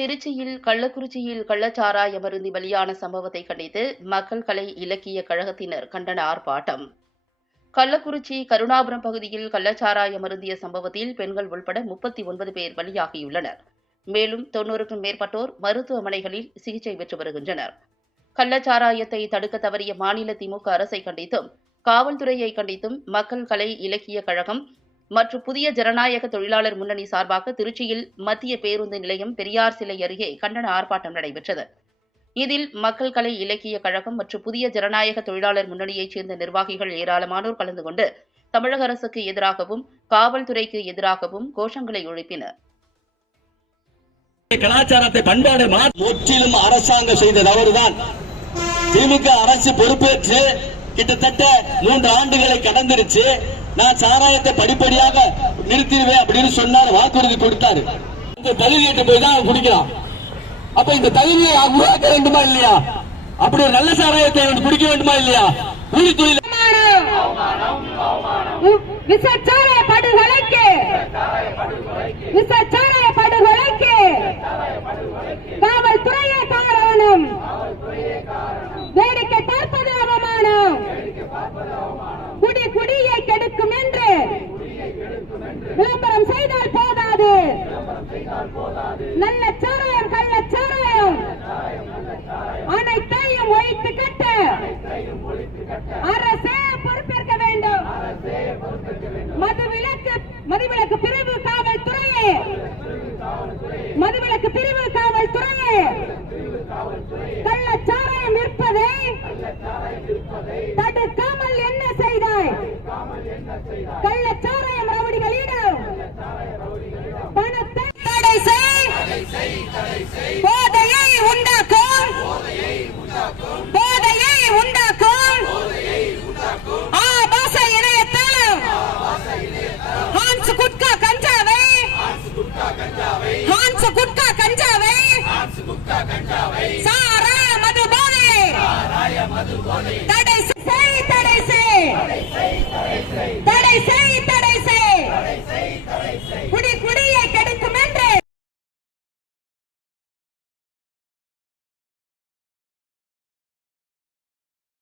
திருச்சியில் கள்ளக்குறிச்சியில் கள்ளச்சாராயம் அருந்தி பலியான சம்பவத்தை கண்டித்து மக்கள் கலை இலக்கிய கழகத்தினர் கண்டன ஆர்ப்பாட்டம். கள்ளக்குறிச்சி கருணாபுரம் பகுதியில் கள்ளச்சாராயம் அருந்திய சம்பவத்தில் பெண்கள் உள்பட 39 பேர் பலியாகியுள்ளனர். மேலும் 90க்கும் மேற்பட்டோர் மருத்துவமனைகளில் சிகிச்சை பெற்று வருகின்றனர். கள்ளச்சாராயத்தை தடுக்க தவறிய மாநில திமுக அரசை கண்டித்தும் காவல்துறையை கண்டித்தும் மக்கள் கலை இலக்கிய கழகம் மற்றும் புதிய ஜனநாயக தொழிலாளர் முன்னணி சார்பாக திருச்சியில் மத்திய பேருந்து நிலையம் பெரியார் சிலை அருகே கண்டன ஆர்ப்பாட்டம் நடைபெற்றது. இதில் மக்கள் கலை இலக்கிய கழகம் மற்றும் புதிய ஜனநாயக தொழிலாளர் முன்னணியைச் சேர்ந்த நிர்வாகிகள் ஏராளமானோர் கலந்து கொண்டு தமிழக அரசுக்கு எதிராகவும் காவல்துறைக்கு எதிராகவும் கோஷங்களை எழுப்பினர். கலாச்சாரத்தை பண்பாடு முற்றிலும் அரசாங்கம் செய்த தவறுதான். திமுக அரசு பொறுப்பேற்று கிட்டத்தட்ட 3 ஆண்டுகளை கடந்துருச்சு. நான் சாராயத்தை படிப்படியாக நிறுத்திடுவேன் அப்படின்னு சொன்னார், வாக்குறுதி கொடுத்தாரு. இந்த தகுதி கேட்டு போய் தான் குடிக்கலாம். அப்ப இந்த தகுதியை உருவாக்க வேண்டுமா இல்லையா? அப்படி ஒரு நல்ல சாராயத்தை குடிக்க வேண்டுமா இல்லையா? கூலி தொழில் விசச்சாராய படுகொலைக்கு காவல்துறையே காரணம். வேடிக்கை பார்ப்பது அவமானம். குடியை கெடுக்கும் என்று விளம்பரம் செய்தால் போதாது. நல்ல சாராயம் கள்ளச்சாராயம் அனைத்தையும் ஒழித்து கட்ட அரசே பொறுப்பேற்க வேண்டும். மதுவிலக்கு பிரிவு காவல்துறையே கள்ளச்சாராயம் விற்பதை தடுக்காமல் என்ன செய்தாய்? கள்ளச்சாராயம் ரவுடிகளிடம் பணத்தை தடை செய். போதையை உண்டாக்கும் ஆபாச இணையத்தளம் ஹான்ஸ் குட்கா கஞ்சாவை சாராய மது போதையை தடை செய்.